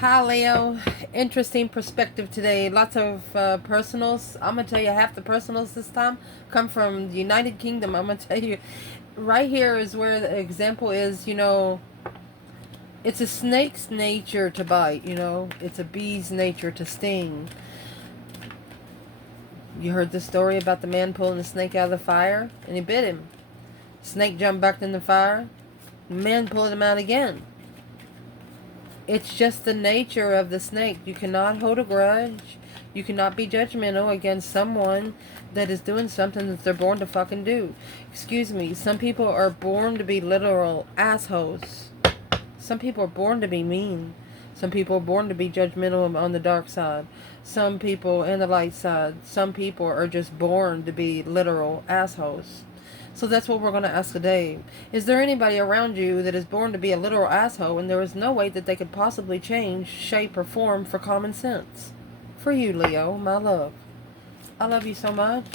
Hi Leo, interesting perspective today. Lots of personals. I'm gonna tell you half the personals this time come from the United Kingdom. I'm gonna tell you right here is where the example is. It's a snake's nature to bite. It's a bee's nature to sting. You heard the story about the man pulling the snake out of the fire and he bit him. Snake jumped back in the fire. The man pulled him out again. It's just the nature of the snake. You cannot hold a grudge. You cannot be judgmental against someone that is doing something that they're born to fucking do. Excuse me. Some people are born to be literal assholes. Some people are born to be mean. Some people are born to be judgmental on the dark side. Some people on the light side. Some people are just born to be literal assholes. So that's what we're going to ask today. Is there anybody around you that is born to be a literal asshole and there is no way that they could possibly change, shape, or form for common sense? For you, Leo, my love. I love you so much.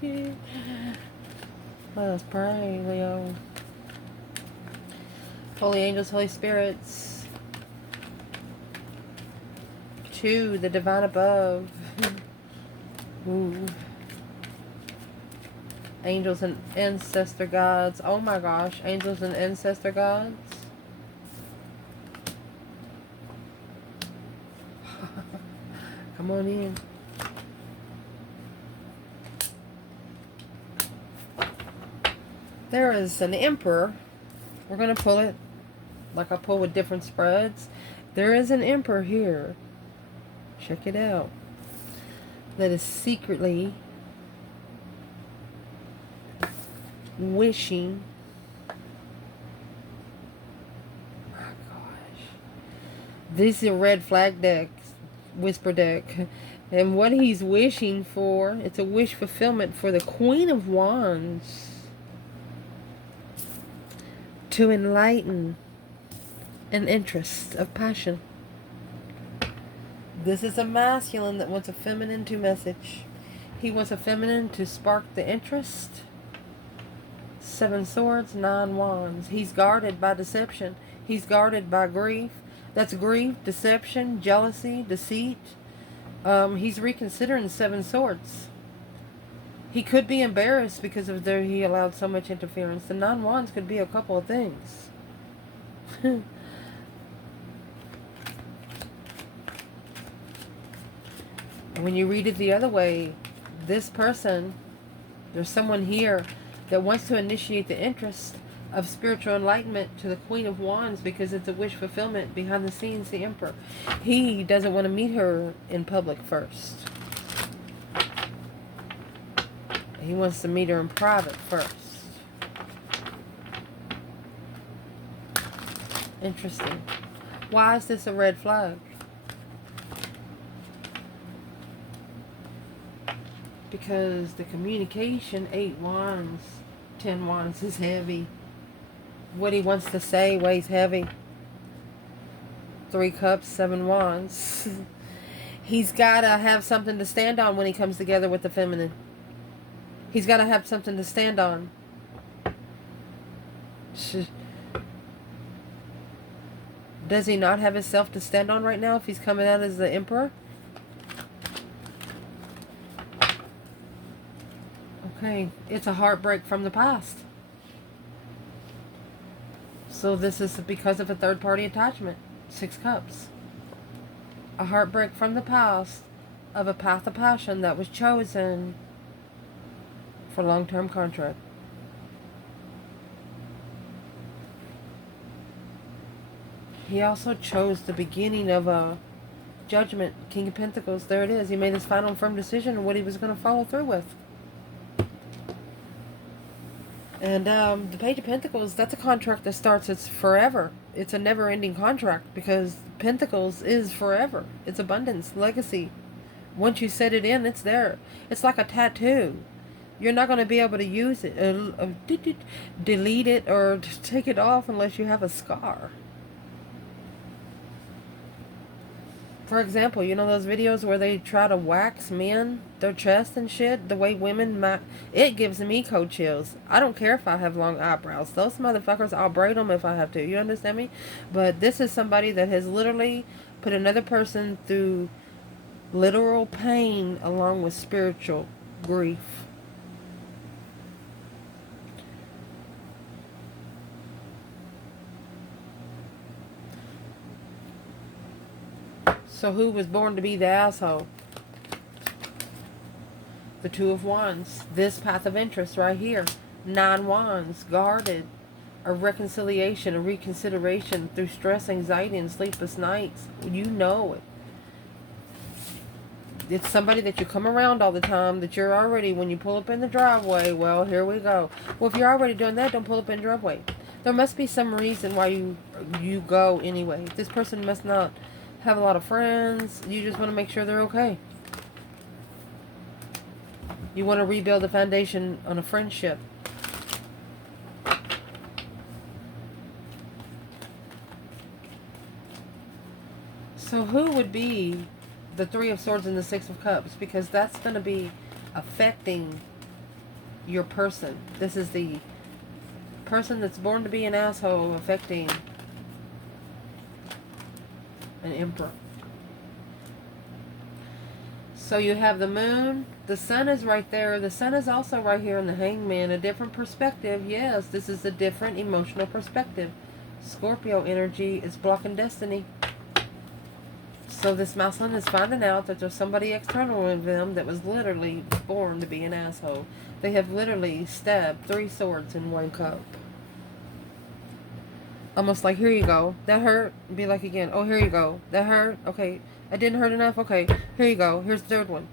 Let us pray, Leo. Holy angels, Holy spirits. To the divine above. Ooh. Angels and ancestor gods. Oh my gosh. Angels and ancestor gods. Come on in. There is an emperor. We're going to pull it like I pull with different spreads. There is an emperor here. Check it out. That is secretly wishing. My gosh. This is a red flag deck, Wysper deck. And what he's wishing for, it's a wish fulfillment for the Queen of Wands. To enlighten an interest of passion. This is a masculine that wants a feminine to message. He wants a feminine to spark the interest. 7 swords, 9 wands. He's guarded by deception. He's guarded by grief. That's grief, deception, jealousy, deceit. He's reconsidering 7 swords. He could be embarrassed because of he allowed so much interference. The 9 wands could be a couple of things. And when you read it the other way, this person, there's someone here that wants to initiate the interest of spiritual enlightenment to the Queen of Wands because it's a wish fulfillment behind the scenes, the Emperor. He doesn't want to meet her in public first. He wants to meet her in private first. Interesting. Why is this a red flag? Because the communication, 8 wands, 10 wands is heavy. What he wants to say weighs heavy. 3 cups, 7 wands. He's got to have something to stand on when he comes together with the feminine. He's got to have something to stand on. Does he not have himself to stand on right now if he's coming out as the Emperor? Okay, it's a heartbreak from the past. So this is because of a third-party attachment. 6 cups. A heartbreak from the past of a path of passion that was chosen for long-term contract. He also chose the beginning of a Judgement, King of Pentacles. There it is. He made his final firm decision on what he was going to follow through with. And the Page of Pentacles, that's a contract that starts, it's forever. It's a never-ending contract because Pentacles is forever. It's abundance, legacy. Once you set it in, it's there. It's like a tattoo. You're not going to be able to use it, delete it, or take it off unless you have a scar. For example, you know those videos where they try to wax men, their chest and shit? The way women it gives me cold chills. I don't care if I have long eyebrows. Those motherfuckers, I'll braid them if I have to. You understand me? But this is somebody that has literally put another person through literal pain along with spiritual grief. So who was born to be the asshole? The Two of Wands. This path of interest right here. 9 Wands. Guarded. A reconciliation, a reconsideration through stress, anxiety, and sleepless nights. You know it. It's somebody that you come around all the time, that you're already, when you pull up in the driveway, well, here we go. Well, if you're already doing that, don't pull up in the driveway. There must be some reason why you go anyway. This person must not have a lot of friends. You just want to make sure they're okay. You want to rebuild the foundation on a friendship. So who would be the Three of Swords and the Six of Cups? Because that's going to be affecting your person. This is the person that's born to be an asshole affecting an Emperor. So you have the Moon. The Sun is right there. The Sun is also right here in the Hangman. A different perspective. Yes, this is a different emotional perspective. Scorpio energy is blocking destiny. So this masculine is finding out that there's somebody external in them that was literally born to be an asshole. They have literally stabbed 3 swords in 1 cup. Almost like, here you go. That hurt. Be like again. Oh, here you go. That hurt. Okay. I didn't hurt enough. Okay. Here you go. Here's the third one.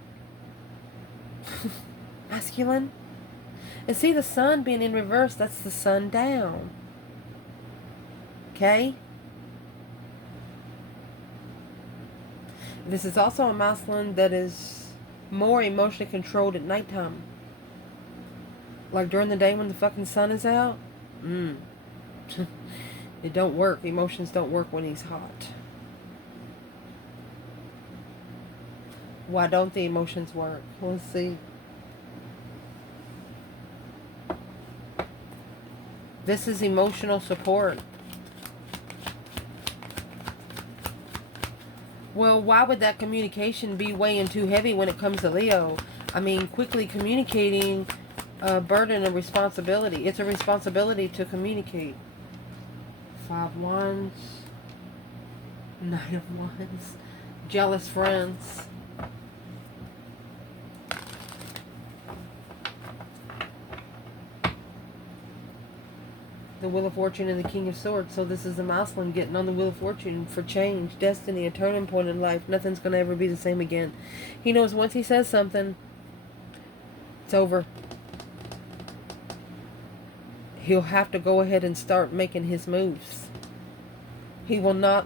Masculine. And see the Sun being in reverse. That's the Sun down. Okay. This is also a masculine that is more emotionally controlled at nighttime. Like during the day when the fucking sun is out. It don't work. Emotions don't work when he's hot. Why don't the emotions work? Let's see. This is emotional support. Well, why would that communication be weighing too heavy when it comes to Leo? I mean, quickly communicating a burden and responsibility. It's a responsibility to communicate. 5 Wands. 9 of Wands. Jealous friends. The Wheel of Fortune and the King of Swords. So this is the masculine getting on the Wheel of Fortune for change, destiny, a turning point in life. Nothing's going to ever be the same again. He knows once he says something, it's over. He'll have to go ahead and start making his moves. He will no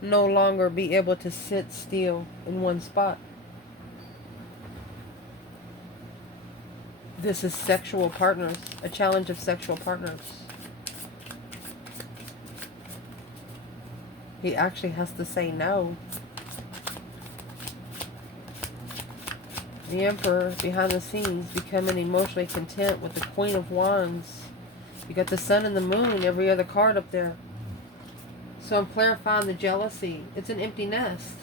longer be able to sit still in one spot. This is sexual partners, a challenge of sexual partners. He actually has to say no. The Emperor, behind the scenes, becoming emotionally content with the Queen of Wands. You got the Sun and the Moon, every other card up there. So I'm clarifying the jealousy. It's an empty nest.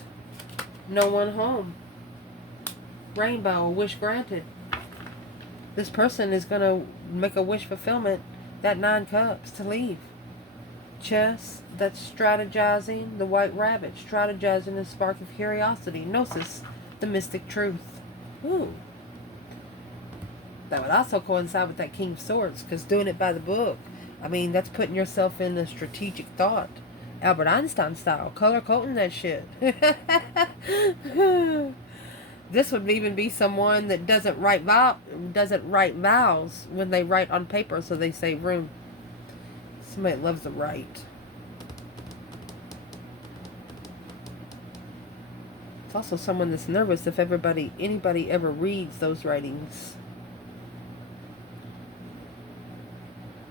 No one home. Rainbow, a wish granted. This person is going to make a wish fulfillment. That 9 cups to leave. Chess, that's strategizing. The White Rabbit, strategizing a spark of curiosity. Gnosis, the mystic truth. Ooh. That would also coincide with that King of Swords, because doing it by the book, I mean, that's putting yourself in the strategic thought. Albert Einstein style. Color coding that shit. This would even be someone that doesn't write vowels when they write on paper, so they save room. Somebody that loves to write. It's also someone that's nervous if anybody ever reads those writings.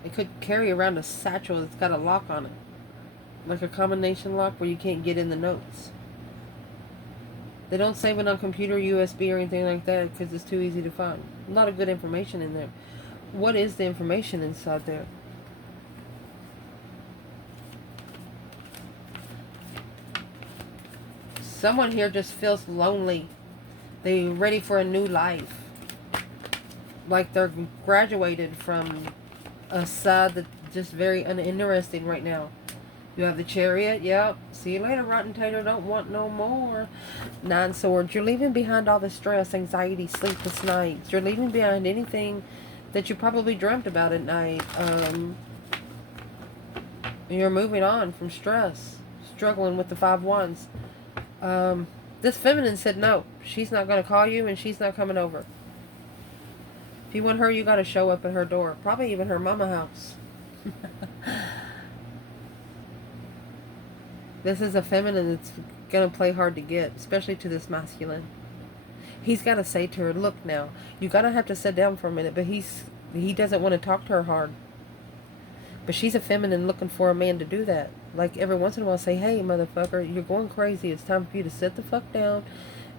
It could carry around a satchel that's got a lock on it. Like a combination lock where you can't get in the notes. They don't save it on computer, USB, or anything like that because it's too easy to find. A lot of good information in there. What is the information inside there? Someone here just feels lonely. They're ready for a new life. Like they're graduated from a side that's just very uninteresting right now. You have the Chariot. Yep. See you later, Rotten Tater. Don't want no more. Nine Swords. You're leaving behind all the stress, anxiety, sleepless nights. You're leaving behind anything that you probably dreamt about at night. You're moving on from stress. Struggling with the Five Wands. This feminine said no. She's not going to call you and she's not coming over. If you want her, you got to show up at her door. Probably even her mama house. This is a feminine that's going to play hard to get, especially to this masculine. He's got to say to her, look now, you got to have to sit down for a minute, but he doesn't want to talk to her hard. But she's a feminine looking for a man to do that. Like every once in a while say, hey, motherfucker, you're going crazy. It's time for you to sit the fuck down.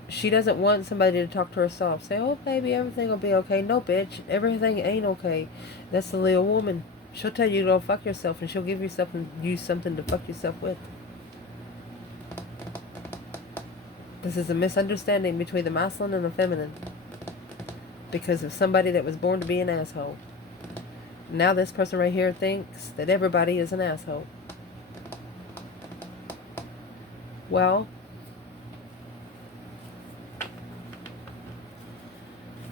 She doesn't want somebody to talk to her soft. Say, oh, baby, everything will be okay. No, bitch, everything ain't okay. That's the little woman. She'll tell you to go fuck yourself, and she'll give you something to fuck yourself with. This is a misunderstanding between the masculine and the feminine. Because of somebody that was born to be an asshole. Now this person right here thinks that everybody is an asshole. Well,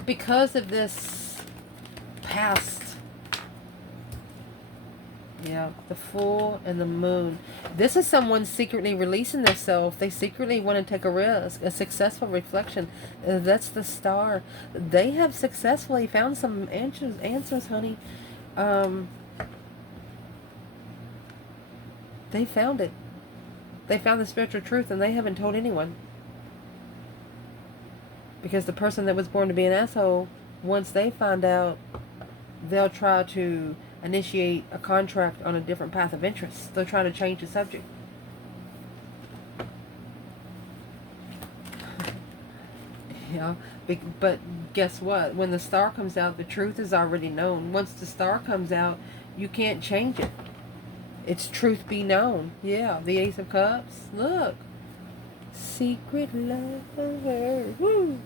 because of this past, yeah, the Fool and the Moon. This is someone secretly releasing themselves. They secretly want to take a risk, a successful reflection. That's the Star. They have successfully found some answers, honey. They found it. They found the spiritual truth and they haven't told anyone. Because the person that was born to be an asshole, once they find out, they'll try to initiate a contract on a different path of interest. They'll try to change the subject. Yeah, but guess what? When the Star comes out, the truth is already known. Once the Star comes out, you can't change it. It's truth be known. Yeah, the Ace of Cups. Look. Secret lover. Woo.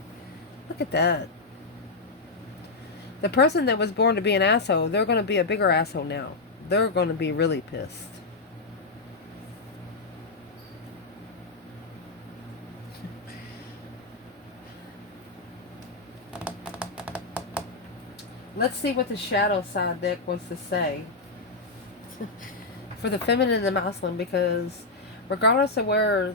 Look at that. The person that was born to be an asshole, they're going to be a bigger asshole now. They're going to be really pissed. Let's see what the shadow side deck wants to say. For the feminine and the masculine, because regardless of where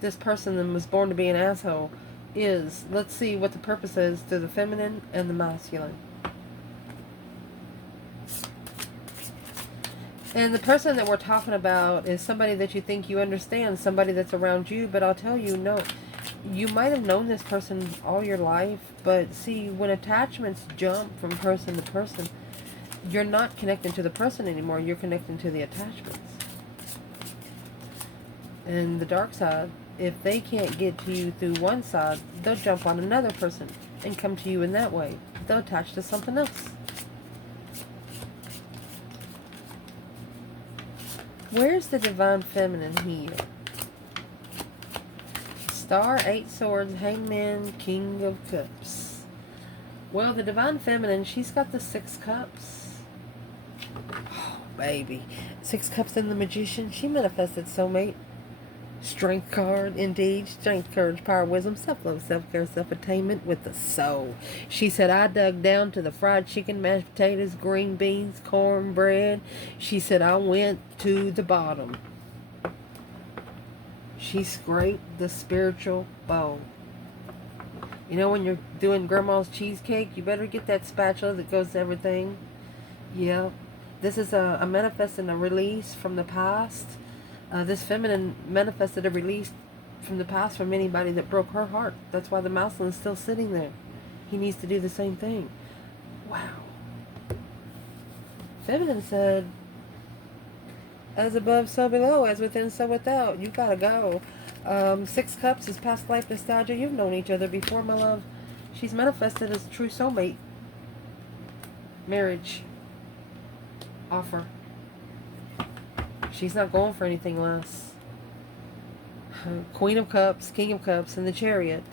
this person that was born to be an asshole is, let's see what the purpose is to the feminine and the masculine. And the person that we're talking about is somebody that you think you understand, somebody that's around you, but I'll tell you, no, you might have known this person all your life, but see, when attachments jump from person to person, you're not connecting to the person anymore, you're connecting to the attachments. And the dark side, if they can't get to you through one side, they'll jump on another person and come to you in that way. They'll attach to something else. Where's the divine feminine here? Star, Eight Swords, Hangman, King of Cups. Well, the divine feminine, she's got the Six Cups. Oh, baby. Six Cups and the Magician. She manifested soulmate. Strength card, indeed. Strength, courage, power, wisdom, self-love, self-care, self-attainment with the soul. She said, I dug down to the fried chicken, mashed potatoes, green beans, cornbread. She said, I went to the bottom. She scraped the spiritual bowl. You know when you're doing grandma's cheesecake, you better get that spatula that goes to everything. Yeah. This is a manifesting a release from the past. This feminine manifested a release from the past from anybody that broke her heart. That's why the masculine is still sitting there. He needs to do the same thing. Wow. Feminine said, as above, so below, as within, so without. You gotta go. Six Cups is past life nostalgia. You've known each other before, my love. She's manifested as a true soulmate. Marriage. Offer. She's not going for anything less. Queen of Cups, King of Cups, and the Chariot.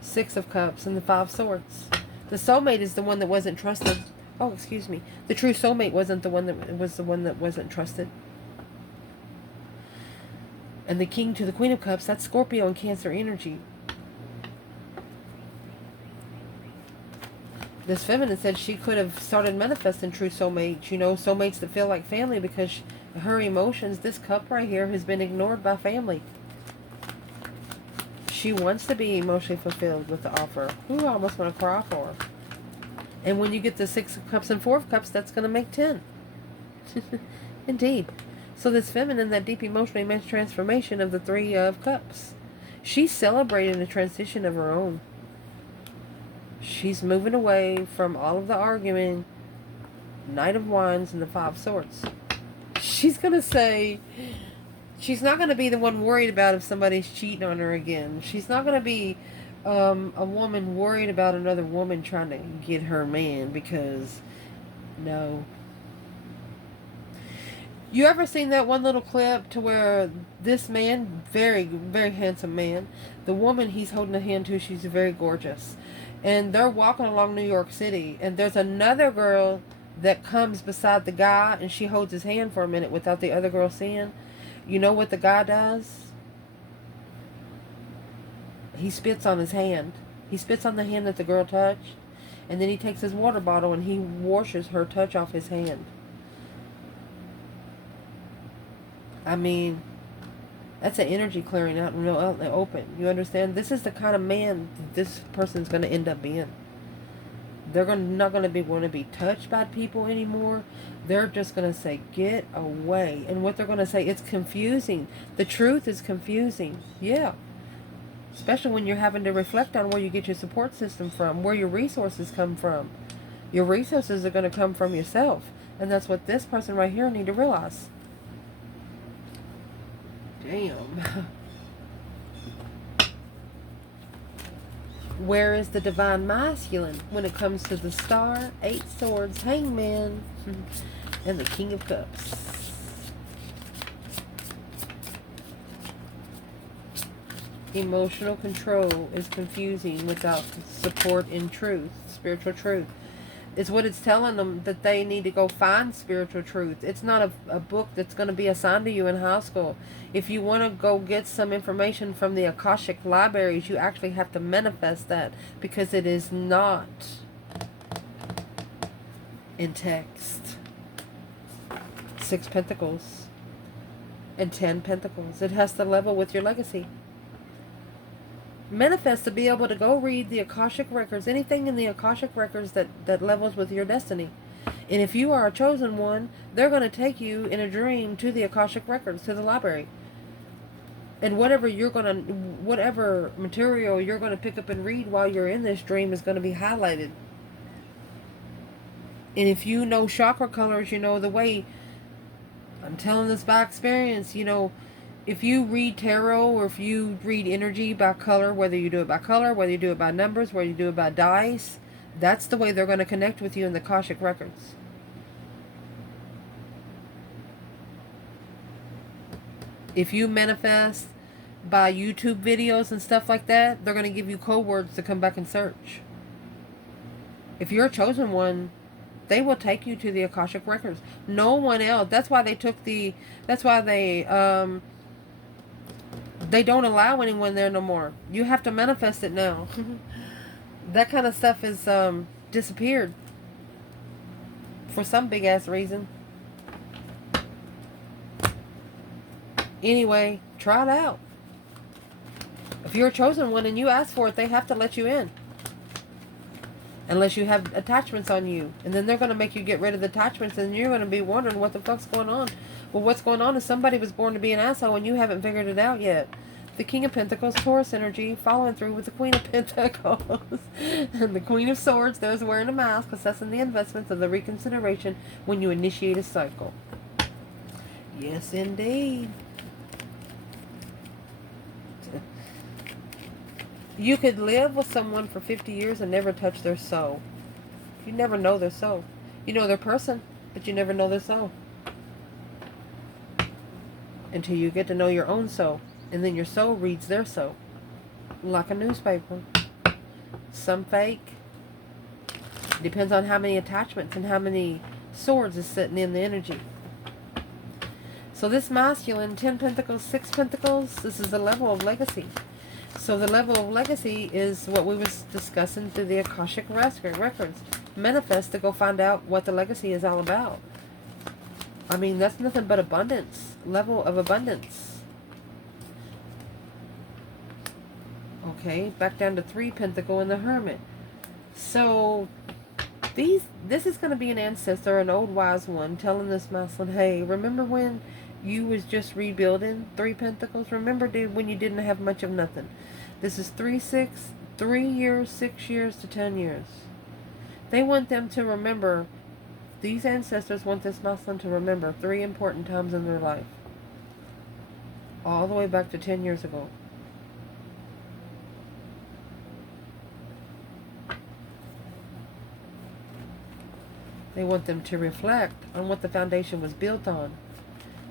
Six of Cups and the Five Swords. The soulmate is the one that wasn't trusted. Oh, excuse me. The true soulmate wasn't the one that was the one that wasn't trusted. And the King to the Queen of Cups, that's Scorpio and Cancer energy. This feminine said she could have started manifesting true soulmates. You know, soulmates that feel like family, because her emotions, this cup right here, has been ignored by family. She wants to be emotionally fulfilled with the offer. Ooh, I almost want to cry for her. And when you get the Six of Cups and Four of Cups, that's going to make 10. Indeed. So this feminine, that deep emotional immense transformation of the Three of Cups. She's celebrating a transition of her own. She's moving away from all of the arguing. Knight of Wands and the Five Swords. She's going to say... She's not going to be the one worried about if somebody's cheating on her again. She's not going to be a woman worried about another woman trying to get her man, because no. You ever seen that one little clip to where this man, very, very handsome man, the woman he's holding a hand to, she's very gorgeous. And they're walking along New York City, and there's another girl that comes beside the guy, and she holds his hand for a minute without the other girl seeing. You know what the guy does? He spits on his hand. He spits on the hand that the girl touched. And then he takes his water bottle and he washes her touch off his hand. I mean, that's an energy clearing out and out in the open. You understand? This is the kind of man this person's going to end up being. They're not going to want to be touched by people anymore. They're just going to say, get away. And what they're going to say, it's confusing. The truth is confusing. Yeah. Especially when you're having to reflect on where you get your support system from, where your resources come from. Your resources are going to come from yourself. And that's what this person right here need to realize. Damn. Where is the divine masculine when it comes to the Star, Eight Swords, Hangman, and the King of Cups? Emotional control is confusing without support in truth, spiritual truth. It's what it's telling them, that they need to go find spiritual truth. It's not a book that's going to be assigned to you in high school. If you want to go get some information from the Akashic libraries, you actually have to manifest that, because it is not in text. 6 Pentacles and 10 Pentacles. It has to level with your legacy. Manifest to be able to go read the Akashic records, anything in the Akashic records that levels with your destiny. And if you are a chosen one, they're going to take you in a dream to the Akashic records, to the library. And whatever material you're going to pick up and read while you're in this dream is going to be highlighted. And if you know chakra colors, you know the way, I'm telling this by experience, you know, if you read tarot or if you read energy by color, whether you do it by color, whether you do it by numbers, whether you do it by dice, that's the way they're going to connect with you in the Akashic records. If you manifest by YouTube videos and stuff like that, they're going to give you code words to come back and search. If you're a chosen one, they will take you to the Akashic records. No one else. That's why they don't allow anyone there no more. You have to manifest it now. That kind of stuff is disappeared for some big ass reason. Anyway, try it out. If you're a chosen one and you ask for it, they have to let you in. Unless you have attachments on you. And then they're going to make you get rid of the attachments, and you're going to be wondering what the fuck's going on. Well, what's going on is somebody was born to be an asshole and you haven't figured it out yet. The King of Pentacles, Taurus energy, following through with the Queen of Pentacles. And the Queen of Swords, there's wearing a mask, assessing the investments of the reconsideration when you initiate a cycle. Yes, indeed. You could live with someone for 50 years and never touch their soul. You never know their soul. You know their person, but you never know their soul. Until you get to know your own soul. And then your soul reads their soul. Like a newspaper. Some fake. Depends on how many attachments and how many swords is sitting in the energy. So this masculine, 10 pentacles, 6 pentacles, this is the level of legacy. So the level of legacy is what we was discussing through the Akashic records. Manifest to go find out what the legacy is all about. I mean, that's nothing but abundance. Level of abundance. Okay, back down to 3 pentacle and the hermit. So this is going to be an ancestor, an old wise one, telling this masculine, hey, remember when you was just rebuilding 3 pentacles? Remember, dude, when you didn't have much of nothing? This is 3 years, 6 years to 10 years. They want them to remember. These ancestors want this masculine to remember 3 important times in their life. All the way back to 10 years ago. They want them to reflect on what the foundation was built on.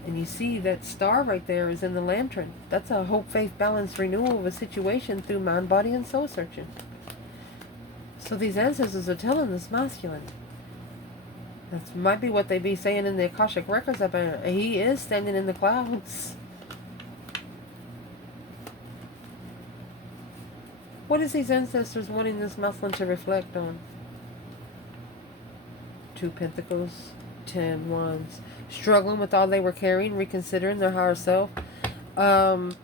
And you see that star right there is in the lantern. That's a hope, faith, balance, renewal of a situation through mind, body, and soul searching. So these ancestors are telling this masculine. That might be what they be saying in the Akashic records up there. He is standing in the clouds. What is these ancestors wanting this masculine to reflect on? 2 pentacles, 10 wands. Struggling with all they were carrying, reconsidering their higher self. So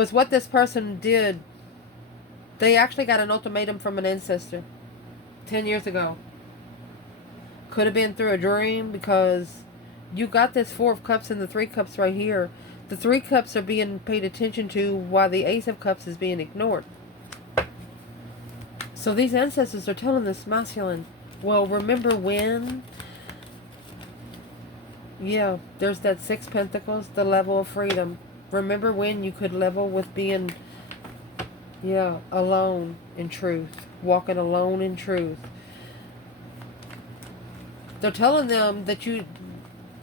it's what this person did. They actually got an ultimatum from an ancestor 10 years ago. Could have been through a dream, because you got this 4 of Cups and the 3 Cups right here. The 3 Cups are being paid attention to while the Ace of Cups is being ignored. So these ancestors are telling this masculine, well, remember when? Yeah, there's that 6 pentacles, the level of freedom. Remember when you could level with being, alone in truth. Walking alone in truth. They're telling them that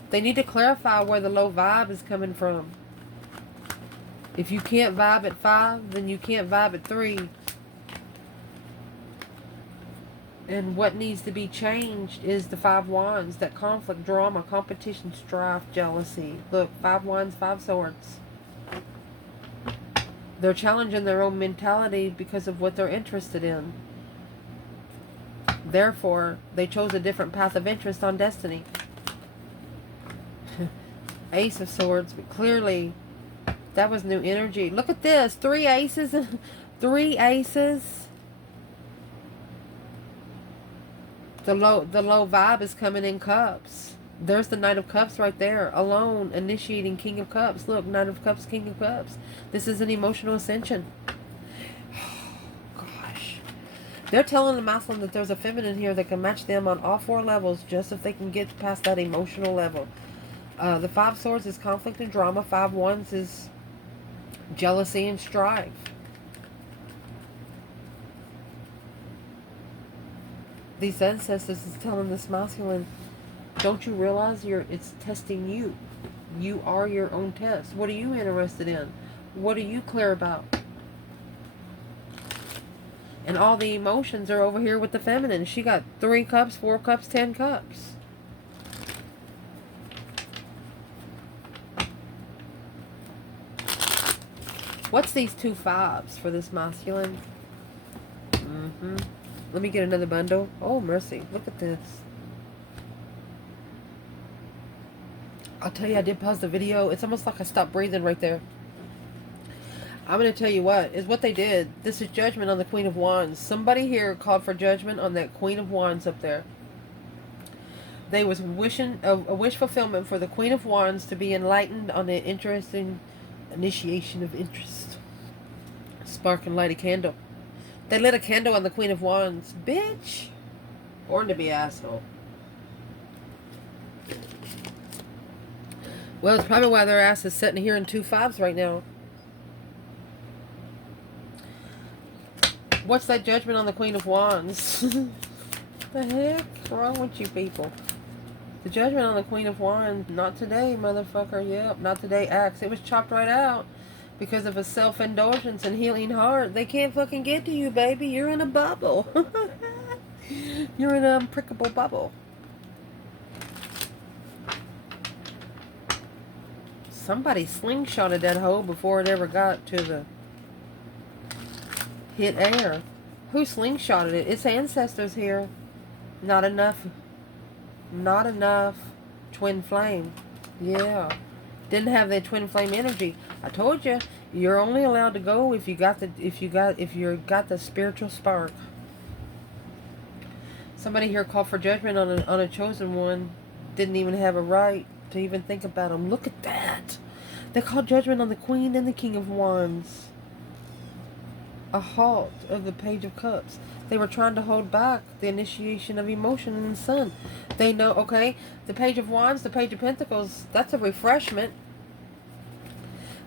they need to clarify where the low vibe is coming from. If you can't vibe at 5, then you can't vibe at 3. And what needs to be changed is the 5 wands. That conflict, drama, competition, strife, jealousy. Look, 5 wands, 5 swords. They're challenging their own mentality because of what they're interested in. Therefore, they chose a different path of interest on destiny. Ace of Swords, but clearly that was new energy. Look at this, 3 aces, 3 aces. The low vibe is coming in Cups. There's the Knight of Cups right there. Alone, initiating King of Cups. Look, Knight of Cups, King of Cups. This is an emotional ascension. Gosh. They're telling the masculine that there's a feminine here that can match them on all 4 levels, just if they can get past that emotional level. The 5 swords is conflict and drama. 5 wands is jealousy and strife. These ancestors is telling this masculine, don't you realize it's testing you? You are your own test. What are you interested in? What are you clear about? And all the emotions are over here with the feminine. She got 3 cups, 4 cups, 10 cups. What's these 2 5s for this masculine? Let me get another bundle. Oh, mercy. Look at this. I'll tell you, I did pause the video. It's almost like I stopped breathing right there. I'm going to tell you what they did. This is judgment on the Queen of Wands. Somebody here called for judgment on that Queen of Wands up there. They was wishing a wish fulfillment for the Queen of Wands to be enlightened on the interesting initiation of interest. Spark and light a candle. They lit a candle on the Queen of Wands. Bitch. Born to be asshole. Well, it's probably why their ass is sitting here in 2 5s right now. What's that judgment on the Queen of Wands? The heck wrong with you people? The Judgment on the Queen of Wands. Not today, motherfucker. Yep, not today. Axe. It was chopped right out because of a self-indulgence and healing heart. They can't fucking get to you, baby. You're in a bubble. You're in an unprickable bubble. Somebody slingshotted that hole before it ever got to the hit air. Who slingshotted it? It's ancestors here. Not enough. Not enough twin flame. Yeah. Didn't have that twin flame energy. I told you, you're only allowed to go if you got the spiritual spark. Somebody here called for judgment on a chosen one. Didn't even have a right to even think about them. Look at that. They called judgment on the Queen and the King of Wands. A halt of the Page of Cups. They were trying to hold back the initiation of emotion in the Sun. They know, okay, the Page of Wands, the Page of Pentacles, that's a refreshment.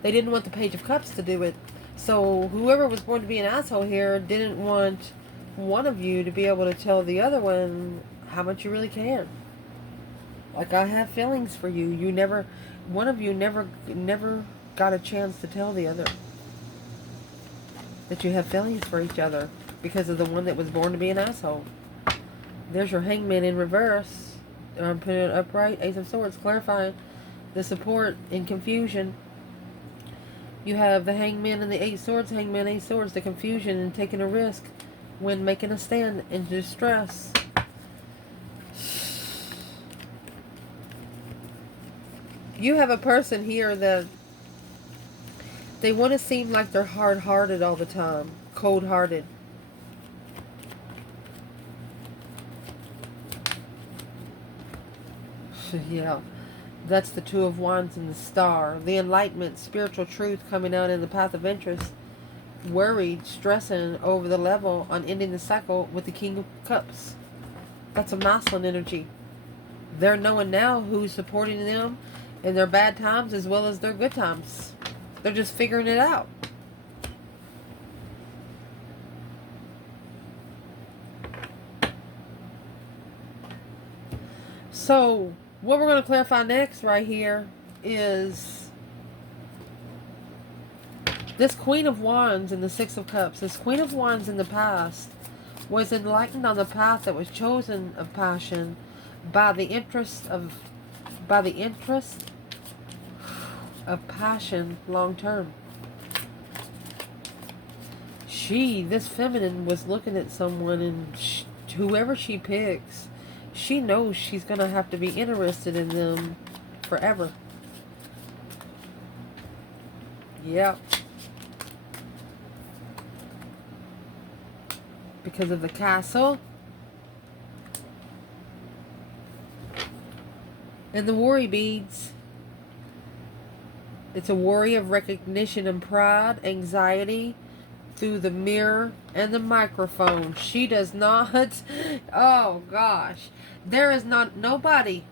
They didn't want the Page of Cups to do it. So whoever was born to be an asshole here didn't want one of you to be able to tell the other one how much you really can. Like, I have feelings for you. You never, one of you never got a chance to tell the other that you have feelings for each other because of the one that was born to be an asshole. There's your Hangman in reverse. I'm putting it upright. Ace of Swords, clarifying the support in confusion. You have the Hangman and the Eight Swords, Hangman, Eight Swords, the confusion and taking a risk when making a stand in distress. You have a person here that they want to seem like they're hard-hearted all the time, cold-hearted. Yeah, that's the Two of Wands and the Star. The enlightenment, spiritual truth coming out in the path of interest. Worried, stressing over the level on ending the cycle with the King of Cups. That's a masculine energy. They're knowing now who's supporting them in their bad times as well as their good times. They're just figuring it out. So, what we're going to clarify next right here is this Queen of Wands and the Six of Cups. This Queen of Wands in the past was enlightened on the path that was chosen of passion by the interest of passion long term. This feminine was looking at someone, and whoever she picks, she knows she's going to have to be interested in them forever. Yep. Because of the Castle. And the worry beads. It's a worry of recognition and pride, anxiety, through the mirror and the microphone. She does not, oh gosh, there is nobody,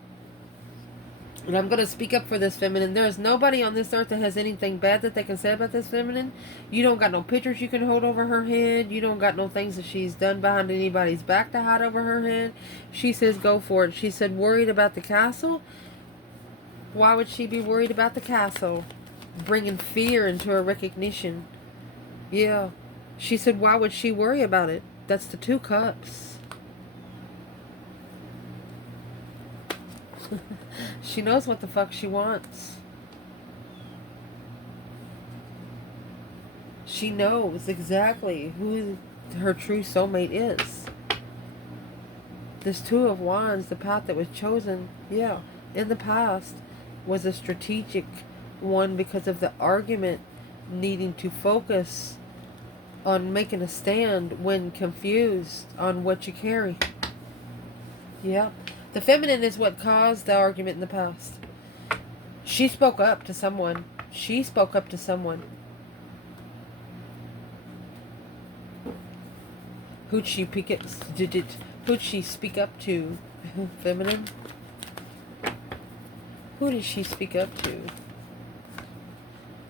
and I'm going to speak up for this feminine, there is nobody on this earth that has anything bad that they can say about this feminine. You don't got no pictures you can hold over her head. You don't got no things that she's done behind anybody's back to hide over her head. She says go for it. She said worried about the castle. Why would she be worried about the castle? Bringing fear into her recognition. Yeah. She said, why would she worry about it? That's the Two Cups. She knows what the fuck she wants. She knows exactly who her true soulmate is. This Two of Wands, the path that was chosen, yeah, in the past, was a strategic one because of the argument needing to focus on making a stand when confused on what you carry. Yeah. The feminine is what caused the argument in the past. She spoke up to someone. She spoke up to someone. Who'd she pick it? Who'd she speak up to? Feminine? Who did she speak up to?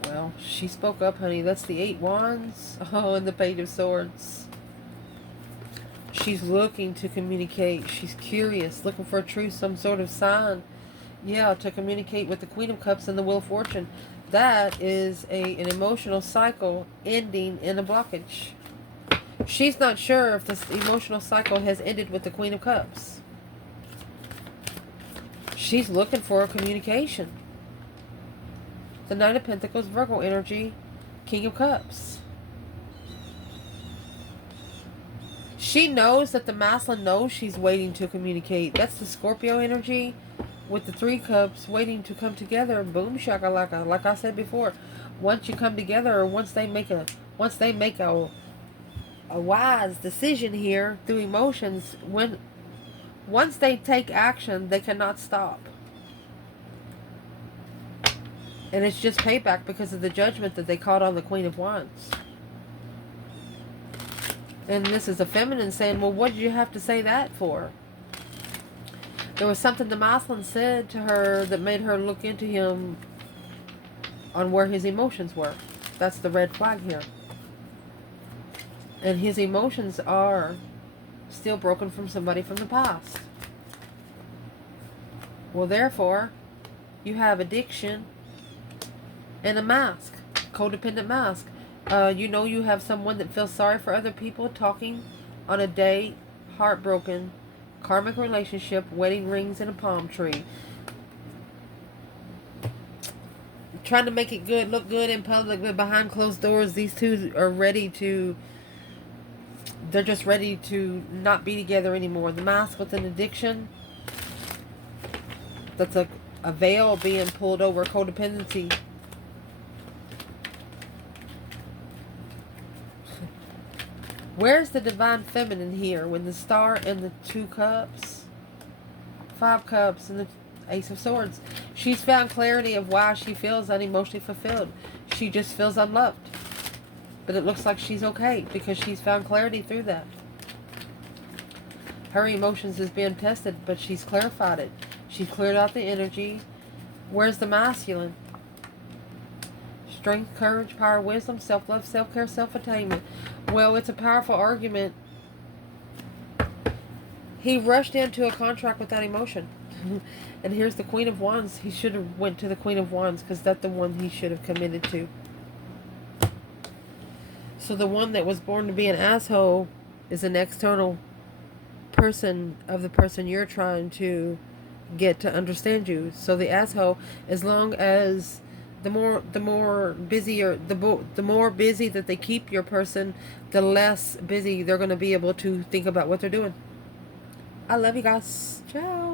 Well, she spoke up, honey. That's the Eight Wands. Oh, and the Page of Swords. She's looking to communicate. She's curious, looking for a truth, some sort of sign. Yeah, to communicate with the Queen of Cups and the Wheel of Fortune. That is an emotional cycle ending in a blockage. She's not sure if this emotional cycle has ended with the Queen of Cups. She's looking for a communication. The Knight of Pentacles, Virgo energy, King of Cups. She knows that the masculine knows she's waiting to communicate. That's the Scorpio energy with the Three Cups waiting to come together. Boom shakalaka. Like I said before, once you come together, or once they make a wise decision here through emotions, once they take action, they cannot stop. And it's just payback because of the judgment that they called on the Queen of Wands. And this is a feminine saying, well, what did you have to say that for? There was something the masculine said to her that made her look into him on where his emotions were. That's the red flag here. And his emotions are still broken from somebody from the past. Well, therefore, you have addiction and a mask, codependent mask. You know you have someone that feels sorry for other people, talking on a date, heartbroken, karmic relationship, wedding rings and a palm tree. Trying to make it good, look good in public, but behind closed doors, these two are they're just ready to not be together anymore. The mask with an addiction, that's a veil being pulled over codependency. Where's the divine feminine here when the Star and the Two Cups, Five Cups, and the Ace of Swords? She's found clarity of why she feels unemotionally fulfilled. She just feels unloved. But it looks like she's okay because she's found clarity through that. Her emotions is being tested, but she's clarified it. She's cleared out the energy. Where's the masculine? Strength, courage, power, wisdom, self-love, self-care, self-attainment. Well, it's a powerful argument. He rushed into a contract without emotion. And here's the Queen of Wands. He should have went to the Queen of Wands because that's the one he should have committed to. So the one that was born to be an asshole is an external person of the person you're trying to get to understand you. So the asshole, as long as the more busy that they keep your person, the less busy they're going to be able to think about what they're doing. I love you guys. Ciao.